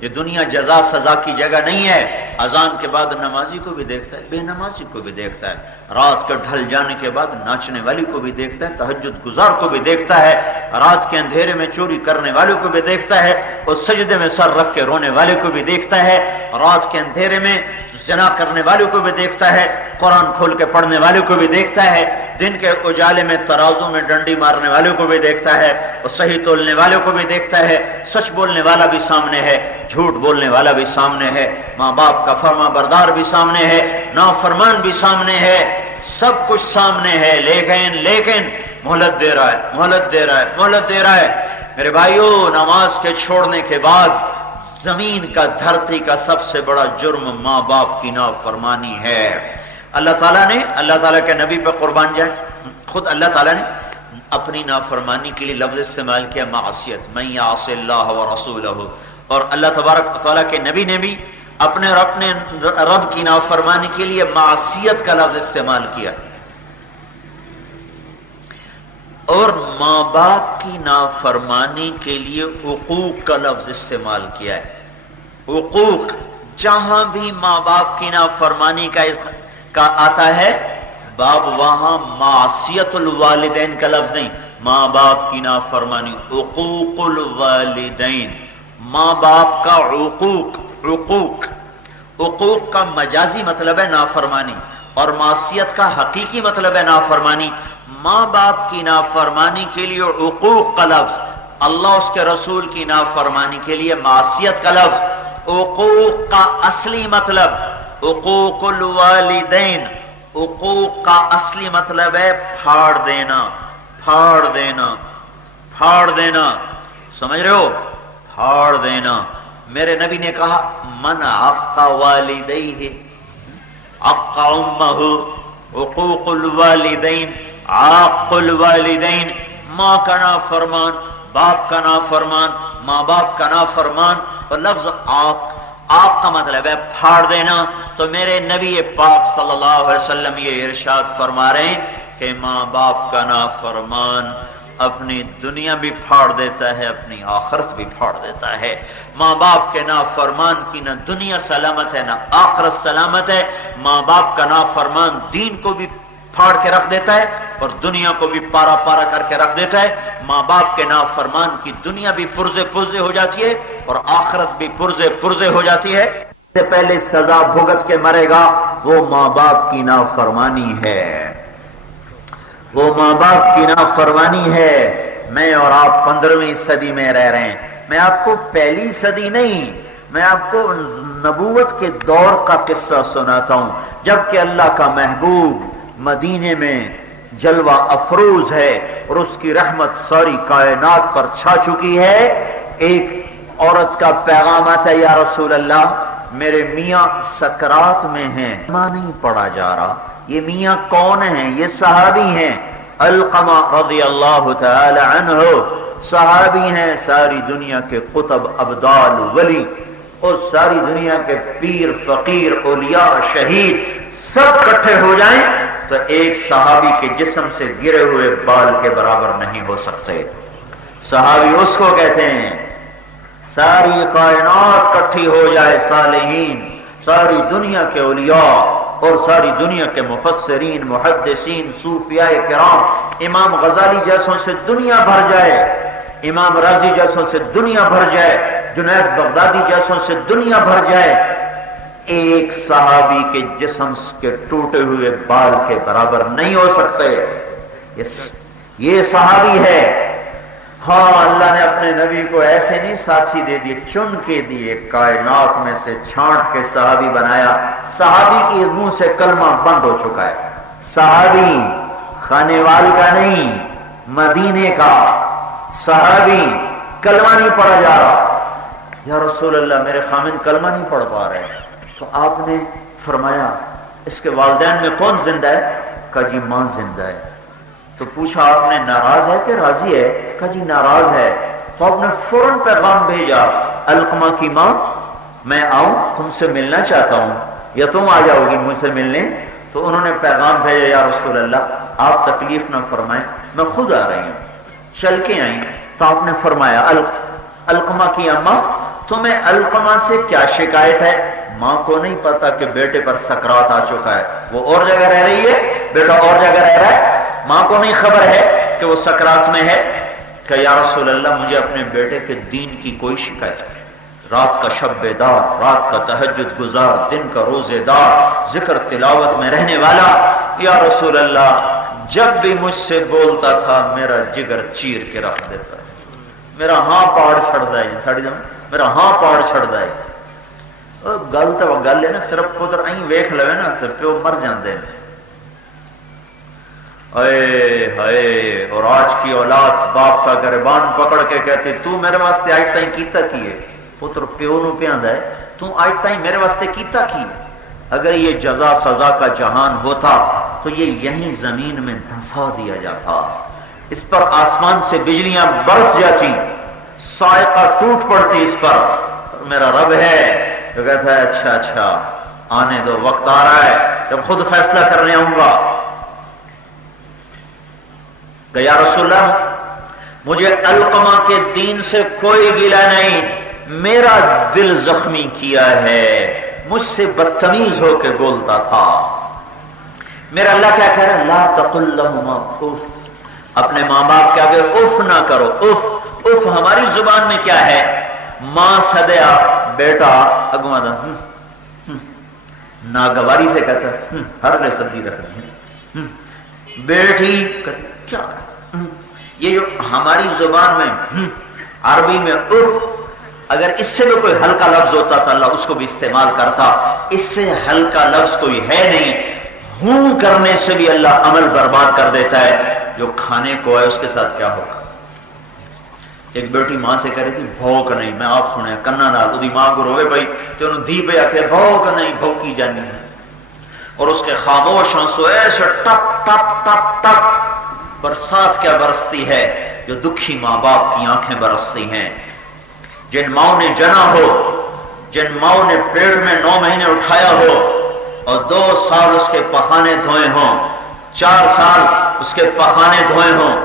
یہ دنیا جزا سزا کی جگہ نہیں ہے۔ اذان کے بعد نمازی کو بھی دیکھتا ہے، بے نمازی کو بھی دیکھتا ہے، رات کے ڈھل جانے کے بعد ناچنے والی کو بھی دیکھتا ہے، تہجد گزار کو بھی دیکھتا ہے، رات کے اندھیرے میں چوری کرنے والے کو بھی دیکھتا ہے، اور سجدے میں سر رکھ کے رونے والے کو بھی دیکھتا ہے، رات کے اندھیرے میں زنا کرنے والے کو بھی دیکھتا ہے، قرآن کھول کے پڑھنے والے کو بھی دیکھتا ہے، دن کے اجالے میں ترازو میں ڈنڈی مارنے والے کو بھی دیکھتا ہے، اور صحیح تولنے والے کو بھی دیکھتا ہے، سچ بولنے والا بھی سامنے ہے، جھوٹ بولنے والا بھی سامنے ہے، ماں باپ کا فرما بردار بھی سامنے ہے، نافرمان بھی سامنے ہے، سب کچھ سامنے ہے، لیکن مہلت دے رہا ہے، مہلت دے رہا ہے، مہلت دے رہا ہے۔ میرے بھائیو، نماز کے چھوڑنے کے بعد زمین کا، دھرتی کا سب سے بڑا جرم ماں باپ کی نافرمانی ہے۔ اللہ تعالیٰ کے نبی پہ قربان جائے، خود اللہ تعالیٰ نے اپنی نافرمانی کے لیے لفظ استعمال کیا معصیت، من یعص اللہ ورسولہ، اور اللہ تبارک و تعالیٰ کے نبی نے بھی اپنے رب کی نافرمانی کے لیے معصیت کا لفظ استعمال کیا، اور ماں باپ کی نافرمانی کے لیے عقوق کا لفظ استعمال کیا ہے۔ عقوق، جہاں بھی ماں باپ کی نافرمانی کا آتا ہے باب، وہاں معصیت الوالدین کا لفظ نہیں، ماں باپ کی نافرمانی، عقوق الوالدین، ماں باپ کا عقوق۔ عقوق کا مجازی مطلب ہے نافرمانی، اور معصیت کا حقیقی مطلب ہے نافرمانی۔ ماں باپ کی نافرمانی کے لیے عقوق کا لفظ، اللہ اس کے رسول کی نافرمانی کے لیے معصیت کا لفظ۔ عقوق کا اصلی مطلب، عقوق الوالدین، عقوق کا اصلی مطلب ہے پھاڑ دینا، پھاڑ دینا، پھاڑ دینا، سمجھ رہے ہو؟ پھاڑ دینا۔ میرے نبی نے کہا من عق والدیہ عق امہ، عقوق الوالدین، عاق الوالدین، ماں کا نافرمان، باپ کا نافرمان، ماں باپ کا نافرمان، اور لفظ عاق کا مطلب ہے پھاڑ دینا۔ تو میرے نبی پاک صلی اللہ علیہ وسلم یہ ارشاد فرما رہے ہیں کہ ماں باپ کا نافرمان اپنی دنیا بھی پھاڑ دیتا ہے، اپنی آخرت بھی پھاڑ دیتا ہے۔ ماں باپ کے نافرمان کی نہ دنیا سلامت ہے نہ آخرت سلامت ہے۔ ماں باپ کا نافرمان دین کو بھی پھاڑ کے رکھ دیتا ہے اور دنیا کو بھی پارا پارا کر کے رکھ دیتا ہے۔ ماں باپ کے نافرمان کی دنیا بھی پرزے پرزے ہو جاتی ہے اور آخرت بھی پرزے پرزے ہو جاتی ہے۔ سے پہلے سزا بھگت کے مرے گا وہ ماں باپ کی نافرمانی ہے، وہ ماں باپ کی نافرمانی ہے۔ میں اور آپ 15ویں صدی میں رہ رہے ہیں۔ میں آپ کو پہلی صدی نہیں، میں آپ کو نبوت کے دور کا قصہ سناتا ہوں، جبکہ اللہ کا محبوب مدینے میں جلوہ افروز ہے اور اس کی رحمت ساری کائنات پر چھا چکی ہے۔ ایک عورت کا پیغام آتا ہے، یا رسول اللہ میرے میاں سکرات میں ہیں، ماں نہیں پڑھا جا رہا۔ یہ میاں کون ہیں؟ یہ صحابی ہیں، علقمہ رضی اللہ تعالی عنہ، صحابی ہیں، ساری دنیا کے قطب ابدال ولی اور ساری دنیا کے پیر فقیر اولیاء شہید سب کٹھے ہو جائیں تو ایک صحابی کے جسم سے گرے ہوئے بال کے برابر نہیں ہو سکتے۔ صحابی اس کو کہتے ہیں، ساری کائنات کٹھی ہو جائے، صالحین، ساری دنیا کے اولیاء اور ساری دنیا کے مفسرین، محدثین، صوفیاء کرام، امام غزالی جیسوں سے دنیا بھر جائے، امام رازی جیسوں سے دنیا بھر جائے، جنید بغدادی جیسوں سے دنیا بھر جائے، ایک صحابی کے جسم کے ٹوٹے ہوئے بال کے برابر نہیں ہو سکتے۔ یہ صحابی ہے۔ ہاں، اللہ نے اپنے نبی کو ایسے نہیں ساتھی دے دیے، چن کے دیے، کائنات میں سے چھانٹ کے صحابی بنایا۔ صحابی کے منہ سے کلمہ بند ہو چکا ہے۔ صحابی خانے وال کا نہیں، مدینے کا صحابی، کلمہ نہیں پڑھا جا رہا۔ یا رسول اللہ میرے خامن کلمہ نہیں پڑھ پا رہے، تو آپ نے فرمایا اس کے والدین میں کون زندہ ہے؟ کہا جی ماں زندہ ہے۔ تو پوچھا آپ نے ناراض ہے کہ راضی ہے؟ کہا جی ناراض ہے۔ تو آپ نے فوراً پیغام بھیجا، علقمہ کی ماں میں آؤں، تم سے ملنا چاہتا ہوں، یا تم آ جاؤ گی مجھ سے ملنے؟ تو انہوں نے پیغام بھیجا، یا رسول اللہ آپ تکلیف نہ فرمائیں، میں خود آ رہی ہوں۔ چل کے آئیں تو آپ نے فرمایا، علقمہ کی اماں تمہیں علقمہ سے کیا شکایت ہے؟ ماں کو نہیں پتا کہ بیٹے پر سکرات آ چکا ہے، وہ اور جگہ رہ رہی ہے، بیٹا اور جگہ رہ رہا ہے، ماں کو نہیں خبر ہے کہ وہ سکرات میں ہے۔ کہ یا رسول اللہ مجھے اپنے بیٹے کے دین کی کوئی شکایت ہے، رات کا شب بیدار، رات کا تہجد گزار، دن کا روزے دار، ذکر تلاوت میں رہنے والا، یا رسول اللہ جب بھی مجھ سے بولتا تھا میرا جگر چیر کے رکھ دیتا ہے، میرا ہاں پاڑ چھڑتا ہے، ساڑی جان میرا ہاں پاڑ چھڑتا ہے۔ گل تو گل ہے نا، صرف پتر این ویکھ لوے نا تو پیو مر جاندے ہیں۔ اے ہائے، اور آج کی اولاد باپ کا گریبان پکڑ کے کہتی تو میرے واسطے آج تائیں کیتا کی ہے؟ پتر پیو نو پیاندا ہے تو آج تائیں میرے واسطے کیتا کی؟ اگر یہ جزا سزا کا جہان ہوتا تو یہ یہیں زمین میں دھنسا دیا جاتا، اس پر آسمان سے بجلیاں برس جاتی، صاعقہ ٹوٹ پڑتی اس پر۔ میرا رب ہے جو کہتا ہے اچھا اچھا آنے دو، وقت آ رہا ہے جب خود فیصلہ کرنے آؤں گا۔ کہ یا رسول اللہ مجھے علقمہ کے دین سے کوئی گلہ نہیں، میرا دل زخمی کیا ہے، مجھ سے بدتمیز ہو کے بولتا تھا۔ میرا اللہ کیا کہہ رہا ہے؟ لا تقل لهما اف، اپنے ماں باپ کے آگے اف نہ کرو۔ اف اف ہماری زبان میں کیا ہے؟ ماں سدیا بیٹا اگواں دا ناگواری سے کہتا ہے ہر لے سبزی رکھنی ہے، بیٹی کیا؟ یہ جو ہماری زبان میں عربی میں اف، اگر اس سے بھی کوئی ہلکا لفظ ہوتا تو اللہ اس کو بھی استعمال کرتا، اس سے ہلکا لفظ کوئی ہے نہیں۔ ہوں کرنے سے بھی اللہ عمل برباد کر دیتا ہے۔ جو کھانے کو ہے اس کے ساتھ کیا ہوگا؟ ایک بیٹی ماں سے کہہ رہی تھی بھوک نہیں، میں آپ سنے کنا نال دی ماں کو روے بھائی تو انہوں دھی پہ آکے بھوک نہیں، بھوکی جانی ہے، اور اس کے خاموش آنسو ایسے ٹپ ٹپ ٹپ ٹپ برسات کیا برستی ہے جو دکھی ماں باپ کی آنکھیں برستی ہیں۔ جن ماؤں نے جنا ہو، جن ماؤں نے پیٹ میں 9 مہینے اٹھایا ہو اور 2 سال اس کے پخانے دھوئے ہوں، 4 سال اس کے پخانے دھوئے ہوں،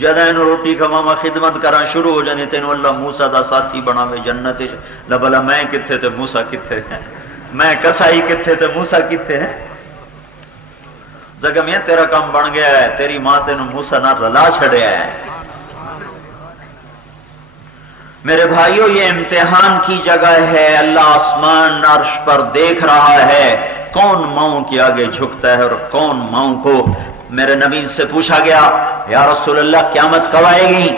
جدا اینو روٹی کھواواں خدمت کراں شروع ہو جانے تینوں اللہ موسیٰ دا ساتھی بناوے جنت وچ لبلا میں کتھے تے موسیٰ کتھے ہے میں کسائی کتھے تے موسیٰ کتھے ہے جگہ میں تیرا کام بن گیا ہے تیری ماں تینوں موسیٰ نہ رلا چھڑیا ہے میرے بھائیوں یہ امتحان کی جگہ ہے اللہ آسمان عرش پر دیکھ رہا ہے کون ماؤں کے آگے جھکتا ہے اور کون ماؤں کو میرے نبی سے پوچھا گیا یا رسول اللہ قیامت کب آئے گی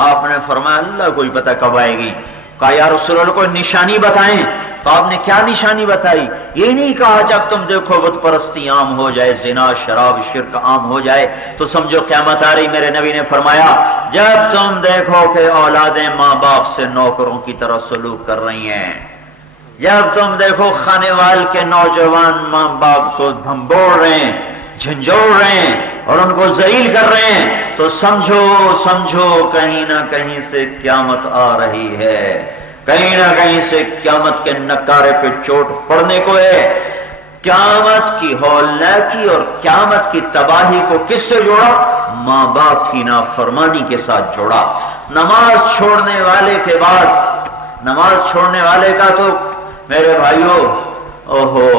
آپ نے فرمایا اللہ کوئی پتہ کب آئے گی کہا یا رسول اللہ کوئی نشانی بتائیں تو آپ نے کیا نشانی بتائی یہ نہیں کہا جب تم دیکھو بت پرستی عام ہو جائے زنا شراب شرک عام ہو جائے تو سمجھو قیامت آ رہی میرے نبی نے فرمایا جب تم دیکھو کہ اولادیں ماں باپ سے نوکروں کی طرح سلوک کر رہی ہیں جب تم دیکھو خانے وال کے نوجوان ماں باپ کو دھمبوڑ رہے ہیں جھنجھوڑ رہے ہیں اور ان کو ذلیل کر رہے ہیں تو سمجھو کہیں نہ کہیں سے قیامت آ رہی ہے کہیں نہ کہیں سے قیامت کے نکارے پہ چوٹ پڑنے کو ہے قیامت کی ہولناکی اور قیامت کی تباہی کو کس سے جوڑا ماں باپ کی نافرمانی کے ساتھ جوڑا نماز چھوڑنے والے کے بعد نماز چھوڑنے والے کا تو میرے بھائیوں اوہو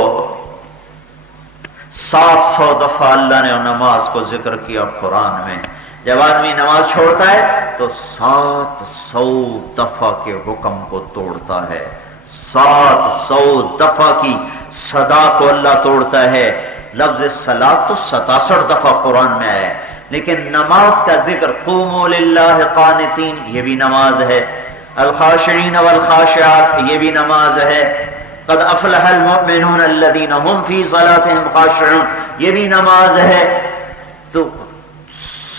700 دفعہ اللہ نے نماز کو ذکر کیا قرآن میں جب آدمی نماز چھوڑتا ہے تو 700 دفعہ کے حکم کو توڑتا ہے 700 دفعہ کی صدا کو اللہ توڑتا ہے لفظ صلاۃ تو 67 دفعہ قرآن میں ہے لیکن نماز کا ذکر قوموا للہ قانتین یہ بھی نماز ہے الخاشعین والخاشعات یہ بھی نماز ہے قد افلح المؤمنون الذین هم فی صلاتهم خاشعون یہ بھی نماز ہے تو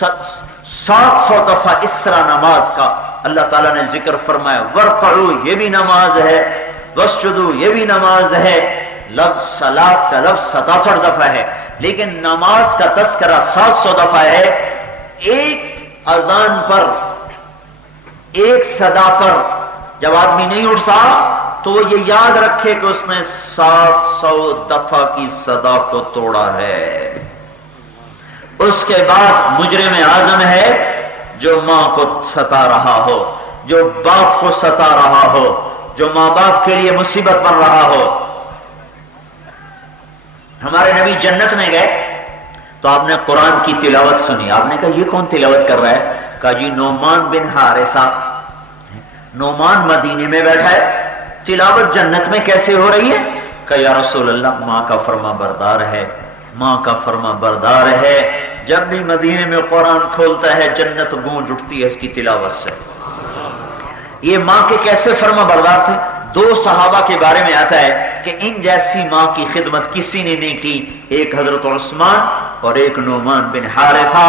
700 دفعہ اس طرح نماز کا اللہ تعالیٰ نے ذکر فرمایا ورکعوا یہ بھی نماز ہے واسجدوا یہ بھی نماز ہے لفظ صلاۃ کا لفظ 67 دفعہ ہے لیکن نماز کا تذکرہ 700 دفعہ ہے ایک اذان پر ایک صدا پر جب آدمی نہیں اٹھتا تو وہ یہ یاد رکھے کہ اس نے 700 دفعہ کی صدا کو توڑا ہے اس کے بعد مجرم اعظم ہے جو ماں کو ستا رہا ہو جو باپ کو ستا رہا ہو جو ماں باپ کے لیے مصیبت بن رہا ہو ہمارے نبی جنت میں گئے تو آپ نے قرآن کی تلاوت سنی آپ نے کہا یہ کون تلاوت کر رہا ہے کہا جی نعمان بن حارثہ نعمان مدینے میں بیٹھا ہے تلاوت جنت میں کیسے ہو رہی ہے کہ یا رسول اللہ ماں کا فرما بردار ہے ماں کا فرما بردار ہے جب بھی مدینے میں قرآن کھولتا ہے جنت گونج اٹھتی ہے اس کی تلاوت سے یہ ماں کے کیسے فرما بردار تھے 2 صحابہ کے بارے میں آتا ہے کہ ان جیسی ماں کی خدمت کسی نے نہیں کی ایک حضرت عثمان اور ایک نعمان بن حارثہ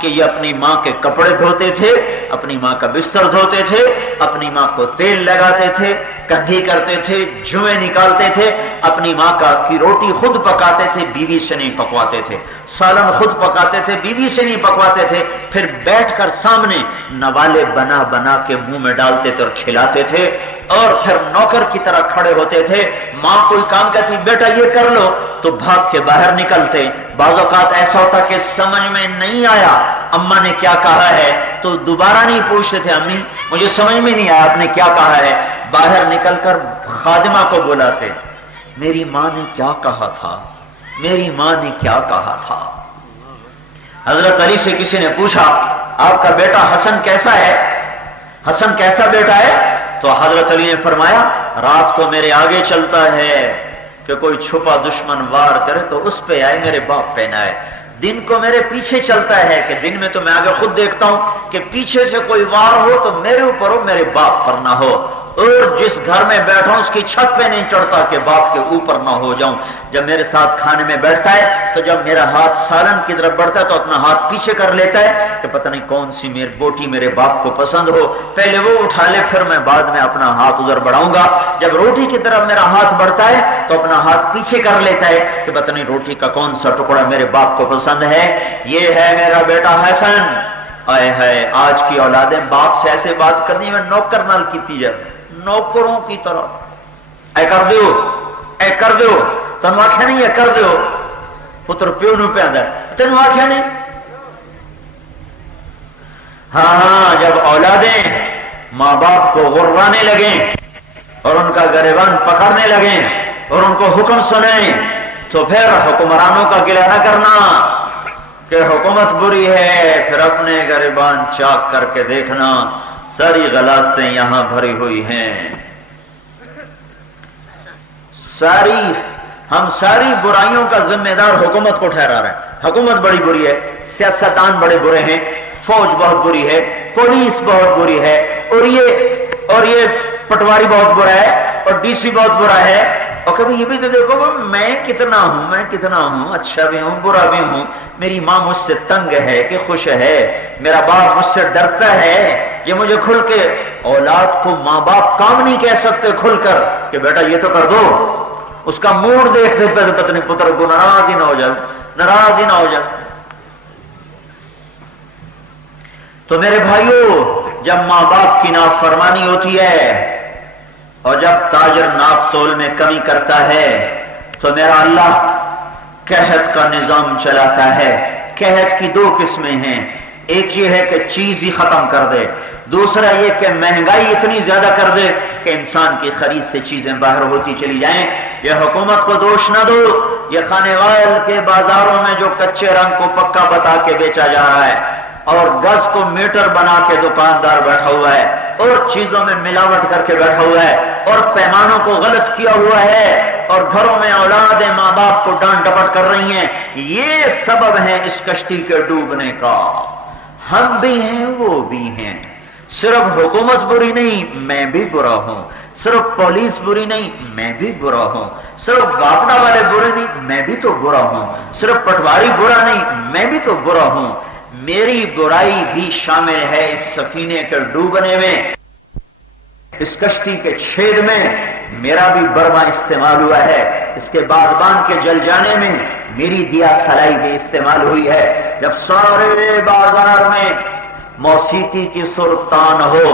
کہ یہ اپنی ماں کے کپڑے دھوتے تھے اپنی ماں کا بستر دھوتے تھے اپنی ماں کو تیل لگاتے تھے کنگھی کرتے تھے جوئیں نکالتے تھے اپنی ماں کی روٹی خود پکاتے تھے بیوی سے نہیں پکواتے تھے سالن خود پکاتے تھے بیوی سے نہیں پکواتے تھے پھر بیٹھ کر سامنے نوالے بنا بنا کے منہ میں ڈالتے تھے اور کھلاتے تھے اور پھر نوکر کی طرح کھڑے ہوتے تھے ماں کوئی کام کہتی بیٹا یہ کر لو تو بھاگ کے باہر نکلتے بعض اوقات ایسا ہوتا کہ سمجھ میں نہیں آیا اماں نے کیا کہا ہے تو دوبارہ نہیں پوچھتے تھے امی مجھے سمجھ میں نہیں آیا آپ نے کیا کہا ہے باہر نکل کر خادمہ کو بلاتے میری ماں نے کیا کہا تھا میری ماں نے کیا کہا تھا حضرت علی سے کسی نے پوچھا آپ کا بیٹا حسن کیسا ہے حسن کیسا بیٹا ہے تو حضرت علی نے فرمایا رات کو میرے آگے چلتا ہے کہ کوئی چھپا دشمن وار کرے تو اس پہ آئے میرے باپ پہ نہ آئے دن کو میرے پیچھے چلتا ہے کہ دن میں تو میں آگے خود دیکھتا ہوں کہ پیچھے سے کوئی وار ہو تو میرے اوپر ہو میرے باپ پر نہ ہو اور جس گھر میں بیٹھا ہوں اس کی چھت پہ نہیں چڑھتا کہ باپ کے اوپر نہ ہو جاؤں جب میرے ساتھ کھانے میں بیٹھتا ہے تو جب میرا ہاتھ سالن کی طرف بڑھتا ہے تو اپنا ہاتھ پیچھے کر لیتا ہے کہ پتہ نہیں کون سی بوٹی میرے باپ کو پسند ہو پہلے وہ اٹھا لے پھر میں بعد میں اپنا ہاتھ ادھر بڑھاؤں گا جب روٹی کی طرف میرا ہاتھ بڑھتا ہے تو اپنا ہاتھ پیچھے کر لیتا ہے کہ پتہ نہیں روٹی کا کون سا ٹکڑا میرے باپ کو پسند ہے یہ ہے میرا بیٹا حسن آئے ہے آج کی اولادیں باپ سے ایسے بات کرنی میں نوکر نال کیتی جائے نوکروں کی طرح اے کر دیو تنو آخیا نہیں کر دیو پتر پیو نو پہ آدھا تینوں آخیا نہیں ہاں جب اولادیں ماں باپ کو غروانے لگیں اور ان کا گریبان پکڑنے لگیں اور ان کو حکم سنیں تو پھر حکمرانوں کا گلہ نہ کرنا کہ حکومت بری ہے، پھر اپنے گریبان چاک کر کے دیکھنا ساری غلاستیں یہاں بھری ہوئی ہیں، ہم ساری برائیوں کا ذمہ دار حکومت کو ٹھہرا رہے ہیں۔ حکومت بڑی بری ہے، سیاستدان بڑے برے ہیں، فوج بہت بری ہے، پولیس بہت بری ہے، اور یہ پٹواری بہت برا ہے، اور ڈی سی بہت برا ہے، اور کبھی یہ بھی تو دیکھو میں کتنا ہوں، اچھا بھی ہوں برا بھی ہوں، میری ماں مجھ سے تنگ ہے کہ خوش ہے، میرا باپ مجھ سے ڈرتا ہے، یہ مجھے کھل کے اولاد کو ماں باپ کام نہیں کہہ سکتے کھل کر کہ بیٹا یہ تو کر دو، اس کا موڈ دیکھتے پتنی پتر کو ناراض ہی نہ ہو جائے۔ تو میرے بھائیوں، جب ماں باپ کی نافرمانی ہوتی ہے اور جب تاجر ناپ تول میں کمی کرتا ہے تو میرا اللہ قحط کا نظام چلاتا ہے۔ قحط کی دو قسمیں ہیں، ایک یہ ہے کہ چیز ہی ختم کر دے، دوسرا یہ کہ مہنگائی اتنی زیادہ کر دے کہ انسان کی خرید سے چیزیں باہر ہوتی چلی جائیں۔ یہ حکومت کو دوش نہ دو، یہ خانے وال کے بازاروں میں جو کچے رنگ کو پکا بتا کے بیچا جا رہا ہے اور گز کو میٹر بنا کے دکاندار بیٹھا ہوا ہے اور چیزوں میں ملاوٹ کر کے بیٹھا ہوا ہے اور پیمانوں کو غلط کیا ہوا ہے اور گھروں میں اولادیں ماں باپ کو ڈانٹ ڈپٹ کر رہی ہیں، یہ سبب ہے اس کشتی کے ڈوبنے کا۔ ہم بھی ہیں وہ بھی ہیں، صرف حکومت بری نہیں میں بھی برا ہوں، صرف پولیس بری نہیں میں بھی برا ہوں، صرف باپنا والے برے نہیں میں بھی تو برا ہوں، صرف پٹواری برا نہیں میں بھی تو برا ہوں، میری برائی بھی شامل ہے اس سفینے کے ڈوبنے میں، اس کشتی کے چھید میں میرا بھی برما استعمال ہوا ہے، اس کے بادبان کے جل جانے میں میری دیا سلائی بھی استعمال ہوئی ہے۔ جب سارے بازار میں موسیقی کی سرتان ہو